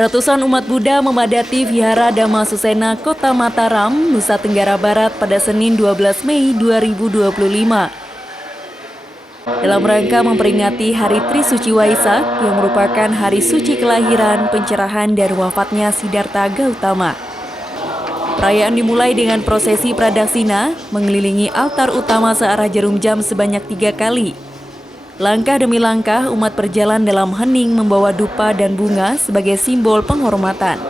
Ratusan umat Buddha memadati Vihara Dhammasusena, Kota Mataram, Nusa Tenggara Barat pada Senin 12 Mei 2025. Dalam rangka memperingati Hari Trisuci Waisak yang merupakan hari suci kelahiran, pencerahan, dan wafatnya Siddhartha Gautama. Perayaan dimulai dengan prosesi pradaksina mengelilingi altar utama searah jarum jam sebanyak 3 kali. Langkah demi langkah, umat berjalan dalam hening membawa dupa dan bunga sebagai simbol penghormatan.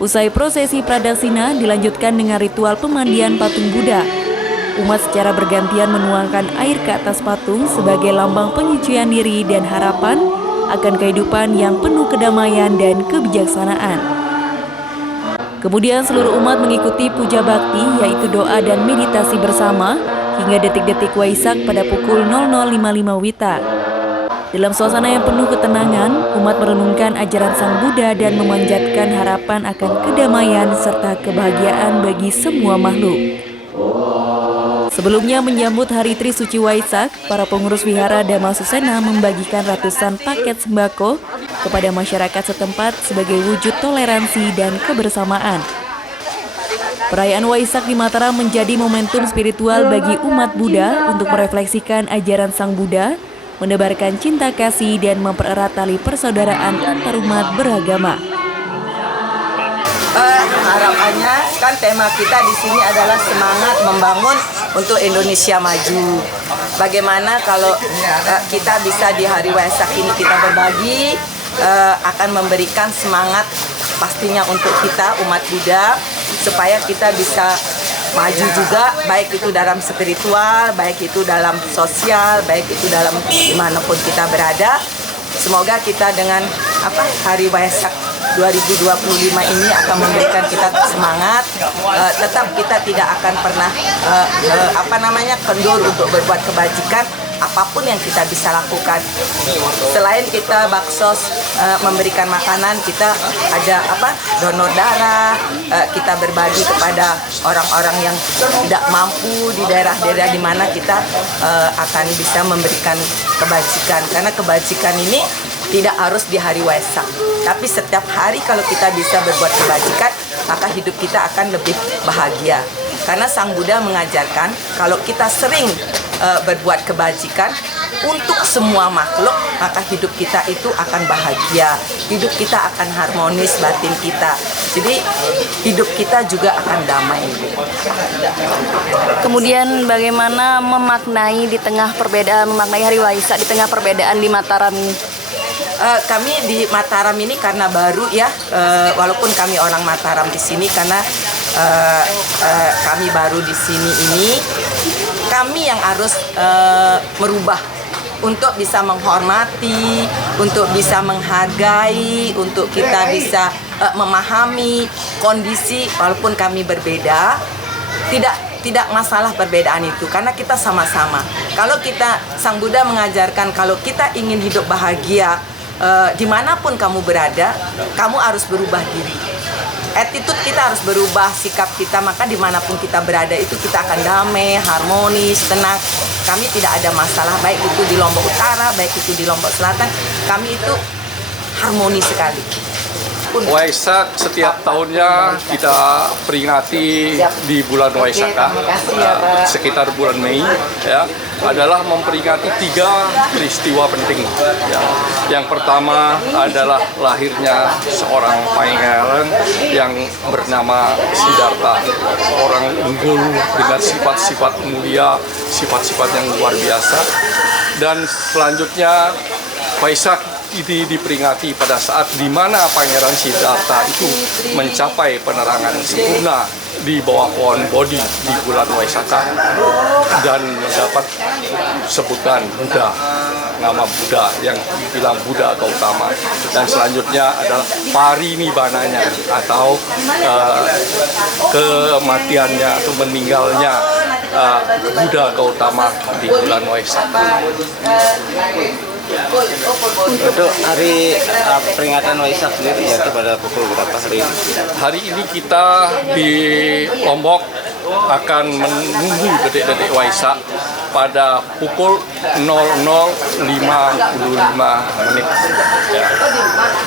Usai prosesi pradaksina dilanjutkan dengan ritual pemandian patung Buddha. Umat secara bergantian menuangkan air ke atas patung sebagai lambang penyucian diri dan harapan akan kehidupan yang penuh kedamaian dan kebijaksanaan. Kemudian seluruh umat mengikuti puja bakti, yaitu doa dan meditasi bersama, hingga detik-detik Waisak pada pukul 00.55 WITA. Dalam suasana yang penuh ketenangan, umat merenungkan ajaran Sang Buddha dan memanjatkan harapan akan kedamaian serta kebahagiaan bagi semua makhluk. Sebelumnya menyambut Hari Trisuci Waisak, para pengurus Vihara Dhammasusena membagikan ratusan paket sembako kepada masyarakat setempat sebagai wujud toleransi dan kebersamaan. Perayaan Waisak di Mataram menjadi momentum spiritual bagi umat Buddha untuk merefleksikan ajaran Sang Buddha, menebarkan cinta kasih dan mempererat tali persaudaraan antar umat beragama. Harapannya kan tema kita di sini adalah semangat membangun untuk Indonesia maju. Bagaimana kalau kita bisa di hari Waisak ini kita berbagi, akan memberikan semangat pastinya untuk kita umat Buddha, supaya kita bisa maju juga, baik itu dalam spiritual, baik itu dalam sosial, baik itu dalam dimanapun kita berada. Semoga kita dengan Hari Waisak 2025 ini akan memberikan kita semangat. Tetap kita tidak akan pernah kendor untuk berbuat kebajikan. Apapun yang kita bisa lakukan, selain kita baksos memberikan makanan, kita ada donor darah, kita berbagi kepada orang-orang yang tidak mampu di daerah-daerah di mana kita akan bisa memberikan kebajikan. Karena kebajikan ini tidak harus di hari Waisak, tapi setiap hari kalau kita bisa berbuat kebajikan, maka hidup kita akan lebih bahagia. Karena Sang Buddha mengajarkan kalau kita sering berbuat kebajikan untuk semua makhluk, maka hidup kita itu akan bahagia, hidup kita akan harmonis batin kita. Jadi hidup kita juga akan damai. Kemudian bagaimana memaknai Hari Waisak di tengah perbedaan di Mataram ini? Kami di Mataram ini karena baru ya, walaupun kami orang Mataram di sini, karena kami baru di sini ini, kami yang harus merubah untuk bisa menghormati, untuk bisa menghargai, untuk kita bisa memahami kondisi walaupun kami berbeda. Tidak masalah perbedaan itu, karena kita sama-sama. Kalau kita, Sang Buddha mengajarkan kalau kita ingin hidup bahagia, dimanapun kamu berada, kamu harus berubah diri. Attitude kita harus berubah, sikap kita, maka dimanapun kita berada itu kita akan damai, harmonis, tenang. Kami tidak ada masalah, baik itu di Lombok Utara, baik itu di Lombok Selatan, kami itu harmonis sekali. Waisak setiap tahunnya kita peringati di bulan Waisak, sekitar bulan Mei, ya, adalah memperingati 3 peristiwa penting. Ya. Yang pertama adalah lahirnya seorang pangeran yang bernama Siddhartha, orang unggul dengan sifat-sifat mulia, sifat-sifat yang luar biasa. Dan selanjutnya Waisak ini diperingati pada saat di mana Pangeran Siddhartha itu mencapai penerangan sempurna di bawah pohon Bodhi di bulan Waisaka dan mendapat sebutan Buddha, nama Buddha yang dibilang Buddha Gautama. Dan selanjutnya adalah parinibbananya atau kematiannya atau meninggalnya Buddha Gautama di bulan Waisaka. Untuk hari peringatan Waisak sendiri jatuh pada pukul berapa hari ini? Hari ini kita di Lombok akan menunggu detik-detik Waisak pada pukul 00.55 ya.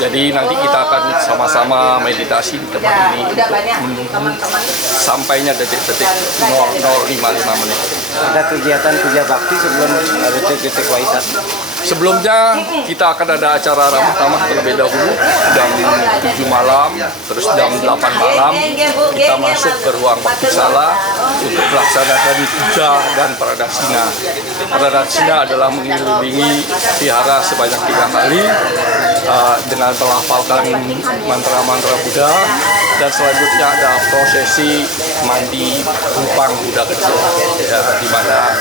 Jadi nanti kita akan sama-sama meditasi di tempat ini untuk menunggu sampainya detik-detik 00.55. Ada kegiatan puja bakti sebelum detik-detik Waisak. Sebelumnya kita akan ada acara ramah tamah terlebih dahulu jam 7 malam, terus jam 8 malam kita masuk ke ruang bakti sala untuk melaksanakan puja dan pradasina. Pradasina adalah mengelilingi vihara sebanyak 3 kali dengan melafalkan mantra-mantra Buddha, dan selanjutnya ada prosesi mandi rupang Buddha kecil, ya, di mana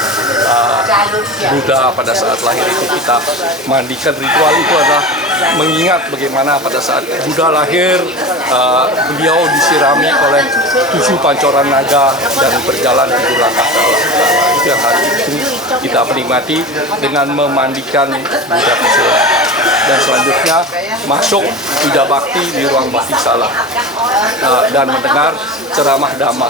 Buddha pada saat lahir itu kita mandikan. Ritual itu adalah mengingat bagaimana pada saat Buddha lahir beliau disirami oleh 7 pancoran naga dan berjalan 7 langkah ke arah utara. Itu yang hari itu kita menikmati dengan memandikan Buddha kecil. Dan selanjutnya masuk puja bakti di ruang bakti sala dan mendengar ceramah dhamma